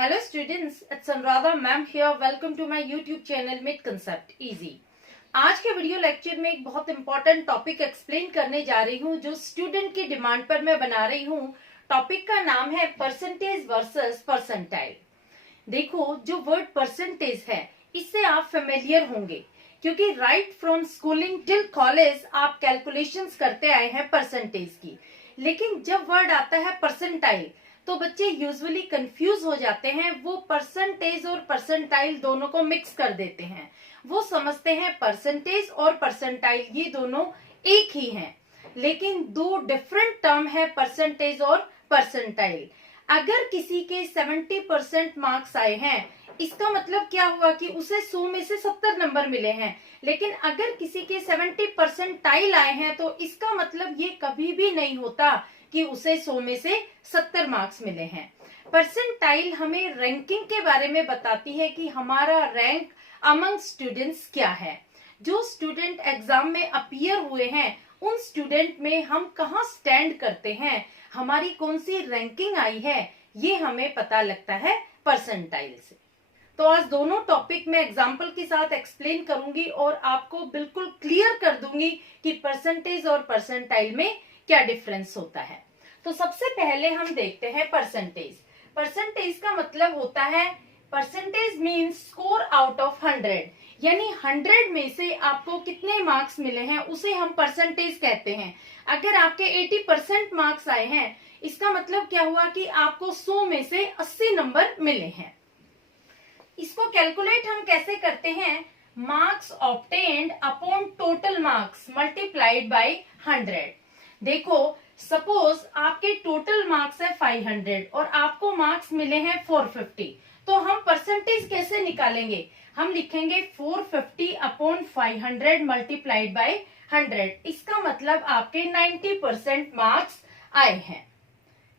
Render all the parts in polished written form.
Hello students, it's Anuradha ma'am here. Welcome to my YouTube channel Mid Concept Easy. आज के video lecture में एक बहुत important topic explain करने जा रही हूँ जो स्टूडेंट की डिमांड पर मैं बना रही हूँ। टॉपिक का नाम है परसेंटेज वर्सेस परसेंटाइल। देखो, जो वर्ड परसेंटेज है इससे आप फेमिलियर होंगे क्योंकि right from schooling till college आप कैलकुलेशंस करते आए हैं परसेंटेज की। लेकिन जब वर्ड आता है परसेंटाइल तो बच्चे यूजुअली कंफ्यूज हो जाते हैं। वो परसेंटेज और परसेंटाइल दोनों को मिक्स कर देते हैं। वो समझते हैं परसेंटेज और परसेंटाइल ये दोनों एक ही हैं, लेकिन दो डिफरेंट टर्म है परसेंटेज और परसेंटाइल। अगर किसी के 70% मार्क्स आए हैं इसका मतलब क्या हुआ कि उसे 100 में से 70 नंबर मिले हैं। लेकिन अगर किसी के 70% आए हैं तो इसका मतलब ये कभी भी नहीं होता कि उसे 100 में से 70 मार्क्स मिले हैं। परसेंटाइल हमें रैंकिंग के बारे में बताती है कि हमारा रैंक अमंग स्टूडेंट्स क्या है। जो स्टूडेंट एग्जाम में अपीयर हुए हैं उन स्टूडेंट में हम कहाँ स्टैंड करते हैं, हमारी कौन सी रैंकिंग आई है, ये हमें पता लगता है परसेंटाइल से। तो आज दोनों टॉपिक में एग्जाम्पल के साथ एक्सप्लेन करूंगी और आपको बिल्कुल क्लियर कर दूंगी कि परसेंटेज और परसेंटाइल में क्या डिफरेंस होता है। तो सबसे पहले हम देखते हैं परसेंटेज। परसेंटेज का मतलब होता है, percentage means score out of 100, यानी 100 में से आपको कितने मार्क्स मिले हैं उसे हम परसेंटेज कहते हैं। अगर आपके 80% मार्क्स आए हैं इसका मतलब क्या हुआ कि आपको 100 में से 80 नंबर मिले हैं। इसको कैलकुलेट हम कैसे करते हैं, marks obtained upon total marks multiplied by 100। देखो, सपोज आपके टोटल मार्क्स है 500 और आपको मार्क्स मिले हैं 450, तो हम परसेंटेज कैसे निकालेंगे, हम लिखेंगे 450 अपॉन 500 मल्टीप्लाइड बाय 100। इसका मतलब आपके 90% मार्क्स आए हैं।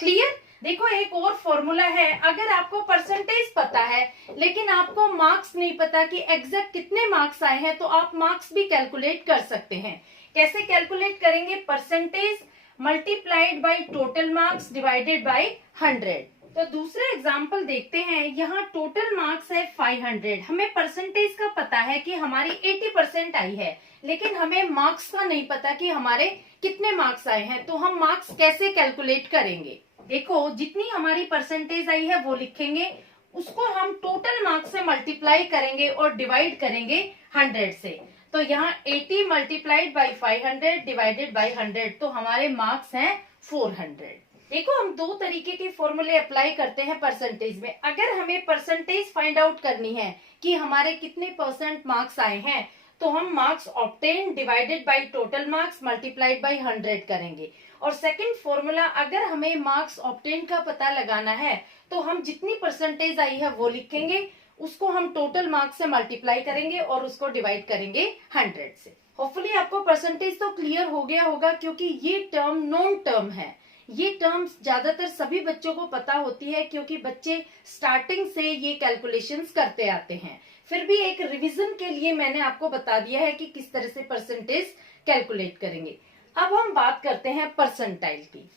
क्लियर। देखो, एक और फॉर्मूला है। अगर आपको परसेंटेज पता है लेकिन आपको मार्क्स नहीं पता कि एग्जैक्ट कितने मार्क्स आए हैं तो आप मार्क्स भी कैलकुलेट कर सकते हैं। कैसे कैलकुलेट करेंगे, percentage multiplied by total marks divided by 100। तो दूसरा एग्जांपल देखते हैं। यहाँ टोटल मार्क्स है 500, हमें परसेंटेज का पता है कि हमारी 80% आई है, लेकिन हमें मार्क्स का नहीं पता कि हमारे कितने मार्क्स आए हैं। तो हम मार्क्स कैसे कैलकुलेट करेंगे, देखो, जितनी हमारी परसेंटेज आई है वो लिखेंगे, उसको हम टोटल मार्क्स से मल्टीप्लाई करेंगे और डिवाइड करेंगे 100 से। तो यहाँ 80 मल्टीप्लाइड बाई 500 डिवाइडेड बाई 100, तो हमारे मार्क्स हैं 400। देखो, हम दो तरीके के फॉर्मूले अप्लाई करते हैं परसेंटेज में। अगर हमें परसेंटेज फाइंड आउट करनी है कि हमारे कितने परसेंट मार्क्स आए हैं तो हम marks obtain divided by total marks multiplied by 100 करेंगे। और सेकंड फॉर्मूला, अगर हमें मार्क्स ऑब्टेन का पता लगाना है तो हम जितनी परसेंटेज आई है वो लिखेंगे, उसको हम टोटल मार्क्स से मल्टीप्लाई करेंगे और उसको डिवाइड करेंगे 100 से। होपफुली आपको परसेंटेज तो क्लियर हो गया होगा क्योंकि ये टर्म नॉन टर्म है। ये टर्म्स ज्यादातर सभी बच्चों को पता होती है क्योंकि बच्चे स्टार्टिंग से ये कैलकुलेशंस करते आते हैं। फिर भी एक रिवीजन के लिए मैंने आपको बता दिया है कि किस तरह से परसेंटेज कैलकुलेट करेंगे। अब हम बात करते हैं परसेंटाइल की।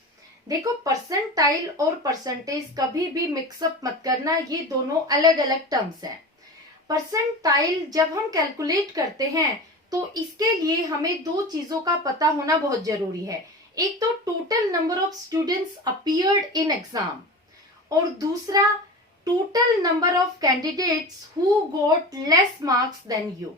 देखो, परसेंटाइल और परसेंटेज कभी भी मिक्सअप मत करना, ये दोनों अलग अलग टर्म्स हैं। परसेंटाइल जब हम कैलकुलेट करते हैं तो इसके लिए हमें दो चीजों का पता होना बहुत जरूरी है। एक तो total number of students appeared in exam और दूसरा total number of candidates who got less marks than you.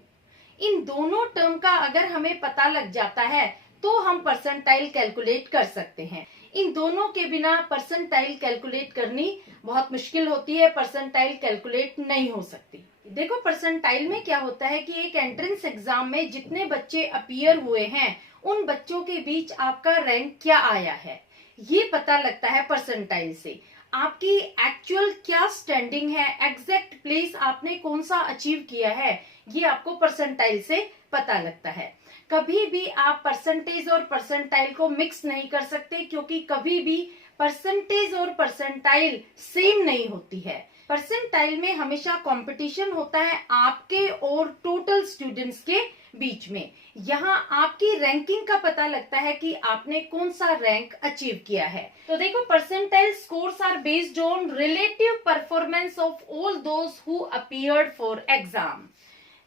इन दोनों टर्म का अगर हमें पता लग जाता है तो हम परसेंटाइल कैलकुलेट कर सकते हैं। इन दोनों के बिना परसेंटाइल कैलकुलेट करनी बहुत मुश्किल होती है, परसेंटाइल कैलकुलेट नहीं हो सकती। देखो, परसेंटाइल में क्या होता है कि एक एंट्रेंस एग्जाम में जितने बच्चे अपीयर हुए हैं उन बच्चों के बीच आपका रैंक क्या आया है ये पता लगता है परसेंटाइल से। आपकी एक्चुअल क्या स्टैंडिंग है, एग्जैक्ट प्लेस आपने कौन सा अचीव किया है, ये आपको परसेंटाइल से पता लगता है। कभी भी आप परसेंटेज और परसेंटाइल को मिक्स नहीं कर सकते क्योंकि कभी भी परसेंटेज और परसेंटाइल सेम नहीं होती है। परसेंटाइल में हमेशा कंपटीशन होता है आपके और टोटल स्टूडेंट्स के बीच में। यहाँ आपकी रैंकिंग का पता लगता है कि आपने कौन सा रैंक अचीव किया है। तो देखो, percentile scores are based on relative performance of all those who appeared for exam.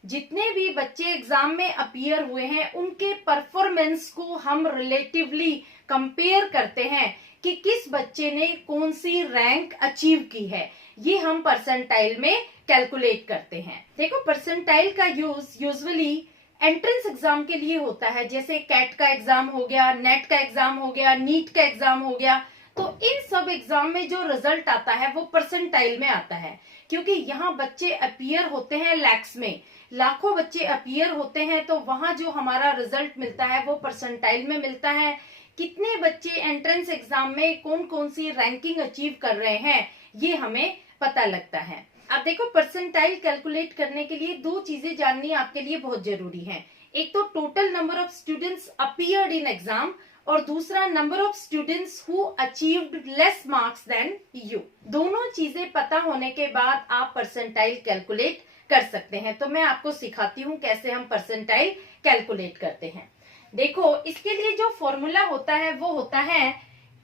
जितने भी बच्चे एग्जाम में अपीयर हुए हैं उनके परफॉर्मेंस को हम रिलेटिवली कंपेयर करते हैं कि किस बच्चे ने कौन सी रैंक अचीव की है। ये हम परसेंटाइल में कैलकुलेट करते हैं। देखो, परसेंटाइल का यूज यूजुअली एंट्रेंस एग्जाम के लिए होता है, जैसे कैट का एग्जाम हो गया, नेट का एग्जाम हो गया, नीट का एग्जाम हो गया। तो इन सब एग्जाम में जो रिजल्ट आता है वो परसेंटाइल में आता है, क्योंकि यहाँ बच्चे अपीयर होते हैं लैक्स में, लाखों बच्चे अपीयर होते हैं, तो वहां जो हमारा रिजल्ट मिलता है वो परसेंटाइल में मिलता है। कितने बच्चे एंट्रेंस एग्जाम में कौन कौन सी रैंकिंग अचीव कर रहे हैं ये हमें पता लगता है। अब देखो, परसेंटाइल कैलकुलेट करने के लिए दो चीजें जाननी आपके लिए बहुत जरूरी है। एक तो total number of students appeared in exam, और दूसरा number of students who achieved less marks than you. दोनों चीजें पता होने के बाद आप परसेंटाइल कैलकुलेट कर सकते हैं। तो मैं आपको सिखाती हूँ कैसे हम परसेंटाइल कैलकुलेट करते हैं। देखो, इसके लिए जो फॉर्मूला होता है वो होता है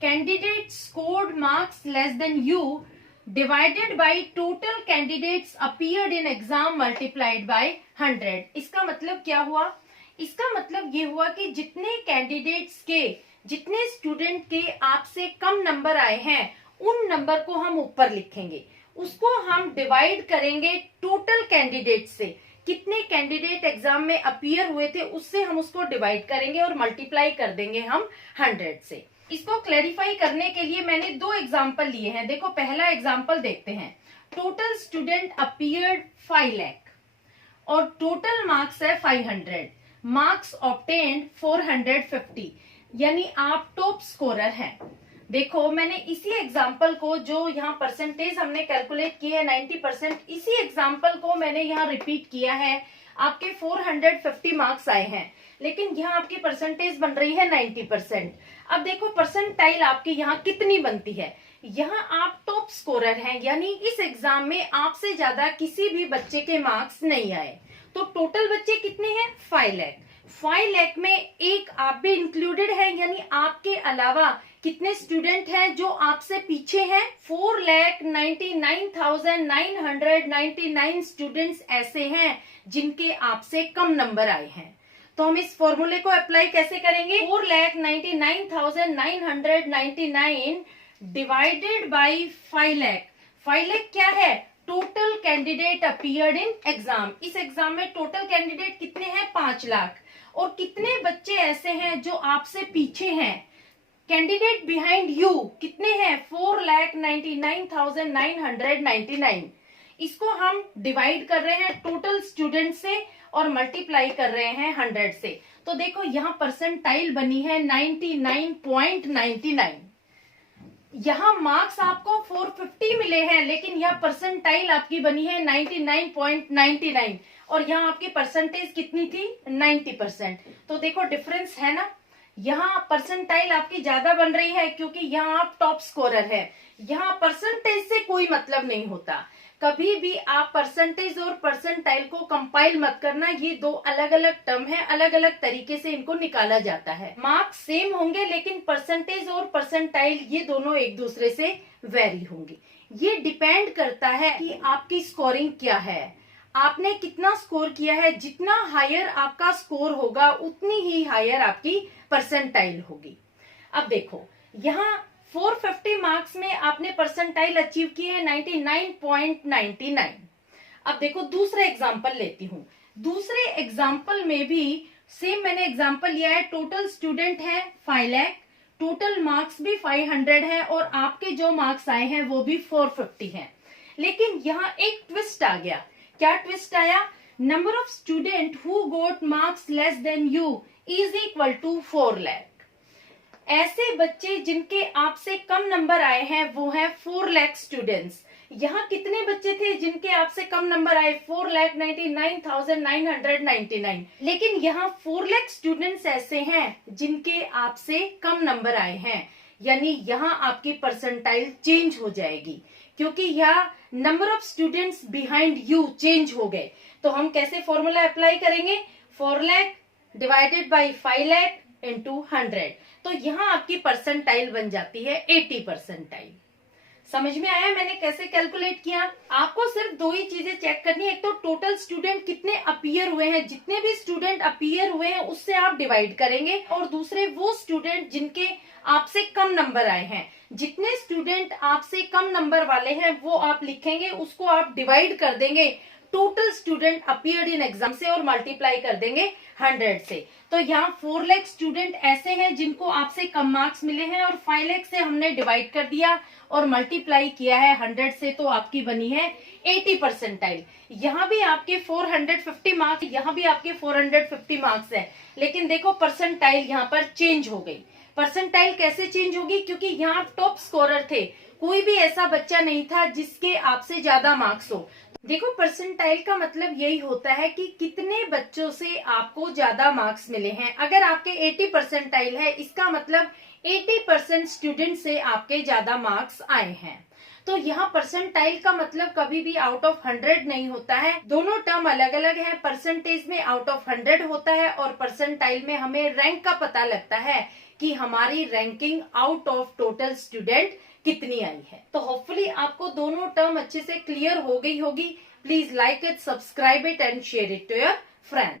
candidate scored marks less than you divided by total candidates appeared in exam multiplied by 100। इसका मतलब क्या हुआ? इसका मतलब ये हुआ कि जितने कैंडिडेट्स के, जितने स्टूडेंट के आपसे कम नंबर आए हैं उन नंबर को हम ऊपर लिखेंगे, उसको हम डिवाइड करेंगे टोटल कैंडिडेट से। कितने कैंडिडेट एग्जाम में अपीयर हुए थे उससे हम उसको डिवाइड करेंगे और मल्टीप्लाई कर देंगे हम 100 से। इसको क्लैरिफाई करने के लिए मैंने दो एग्जाम्पल लिए हैं। देखो, पहला एग्जाम्पल देखते हैं। टोटल स्टूडेंट अपीयर्ड 5 लाख और टोटल मार्क्स है 500, मार्क्स ऑब्टेन्ड 450, यानी आप टॉप स्कोरर हैं। देखो, मैंने इसी एग्जाम्पल को, जो यहाँ परसेंटेज हमने कैलकुलेट की है 90%, इसी एग्जाम्पल को मैंने यहाँ रिपीट किया है। आपके 450 मार्क्स आए हैं, लेकिन यहाँ आपकी परसेंटेज बन रही है 90%। अब देखो, परसेंटाइल आपकी यहाँ कितनी बनती है। यहाँ आप टॉप स्कोरर हैं, यानी इस एग्जाम में आपसे ज्यादा किसी भी बच्चे के मार्क्स नहीं आए। तो टोटल बच्चे कितने हैं? 5 लाख। 5 लाख में एक आप भी इंक्लूडेड है, यानी आपके अलावा कितने स्टूडेंट हैं जो आपसे पीछे हैं? 4,99,999 स्टूडेंट्स ऐसे हैं जिनके आपसे कम नंबर आए हैं। तो हम इस फॉर्मूले को अप्लाई कैसे करेंगे? 4,99,999 डिवाइडेड बाई 5 लाख। 5 लाख क्या है? Total candidate appeared in exam. इस एग्जाम में टोटल कैंडिडेट कितने हैं? 5 लाख। और कितने बच्चे ऐसे हैं जो आपसे पीछे हैं? कैंडिडेट बिहाइंड यू कितने हैं? 4,99,999। इसको हम डिवाइड कर रहे हैं टोटल स्टूडेंट से और मल्टीप्लाई कर रहे हैं 100 से। तो देखो, यहाँ परसेंटाइल बनी है 99.99। यहाँ मार्क्स आपको 450 मिले हैं, लेकिन यह परसेंटाइल आपकी बनी है 99.99, और यहाँ आपकी परसेंटेज कितनी थी? 90%। तो देखो, डिफरेंस है ना। यहाँ परसेंटाइल आपकी ज्यादा बन रही है क्योंकि यहाँ आप टॉप स्कोरर है। यहाँ परसेंटेज से कोई मतलब नहीं होता। कभी भी आप परसेंटेज और परसेंटाइल को कंपाइल मत करना, ये दो अलग अलग टर्म है, अलग अलग तरीके से इनको निकाला जाता है। मार्क्स सेम होंगे, लेकिन परसेंटेज और परसेंटाइल ये दोनों एक दूसरे से वेरी होंगे। ये डिपेंड करता है कि आपकी स्कोरिंग क्या है, आपने कितना स्कोर किया है। जितना हायर आपका स्कोर होगा उतनी ही हायर आपकी परसेंटाइल होगी। अब देखो, यहाँ 450 मार्क्स में आपने परसेंटाइल अचीव की है 99.99। अब देखो, दूसरा एग्जांपल लेती हूँ। दूसरे एग्जांपल में भी सेम मैंने एग्जांपल लिया है। टोटल स्टूडेंट है 5 लाख, टोटल मार्क्स भी 500 है और आपके जो मार्क्स आए हैं वो भी 450 हैं। लेकिन यहाँ एक ट्विस्ट आ गया। क्या ट्विस्ट आया? Number of student who got marks less than you is equal to 4 lakh. ऐसे बच्चे जिनके आपसे कम नंबर आए हैं वो है 4 लाख स्टूडेंट्स। यहाँ कितने बच्चे थे जिनके आपसे कम नंबर आए? 4,99,999। लेकिन यहाँ 4 लाख स्टूडेंट्स ऐसे हैं जिनके आपसे कम नंबर आए हैं, यानी यहाँ आपकी परसेंटाइल चेंज हो जाएगी, क्योंकि यहाँ number of students behind you change हो गए। तो हम कैसे फॉर्मूला अप्लाई करेंगे? 4 lakh divided by 5 lakh into 100। तो यहाँ आपकी परसेंटाइल बन जाती है 80 परसेंटाइल। समझ में आया मैंने कैसे कैलकुलेट किया? आपको सिर्फ दो ही चीजें चेक करनी है, एक तो टोटल स्टूडेंट कितने अपीयर हुए हैं, जितने भी स्टूडेंट अपीयर हुए हैं उससे आप डिवाइड करेंगे, और दूसरे वो स्टूडेंट जिनके आपसे कम नंबर आए हैं। जितने स्टूडेंट आपसे कम नंबर वाले हैं वो आप लिखेंगे, उसको आप डिवाइड कर देंगे total student appeared in exam से और मल्टीप्लाई कर देंगे 100 से। तो यहाँ 4 लाख स्टूडेंट ऐसे हैं जिनको आपसे कम मार्क्स मिले हैं, और 5 लाख से हमने डिवाइड कर दिया और मल्टीप्लाई किया है 100 से, तो आपकी बनी है 80 परसेंटाइल। यहाँ भी आपके 450 मार्क्स, यहाँ भी आपके 450 मार्क्स है, लेकिन देखो परसेंटाइल यहाँ पर चेंज हो गई। परसेंटाइल कैसे चेंज होगी? क्योंकि यहाँ टॉप स्कोरर थे, कोई भी ऐसा बच्चा नहीं था जिसके आपसे ज्यादा मार्क्स हो। देखो परसेंटाइल का मतलब यही होता है कि कितने बच्चों से आपको ज्यादा मार्क्स मिले हैं। अगर आपके 80 परसेंटाइल है, इसका मतलब 80% स्टूडेंट से आपके ज्यादा मार्क्स आए हैं। तो यहाँ परसेंटाइल का मतलब कभी भी आउट ऑफ 100 नहीं होता है, दोनों टर्म अलग अलग है। परसेंटेज में आउट ऑफ 100 होता है और परसेंटाइल में हमें रैंक का पता लगता है कि हमारी ranking out of total student कितनी आई है। तो होपफुली आपको दोनों टर्म अच्छे से क्लियर हो गई होगी। Please like it, subscribe it and share it to your friend.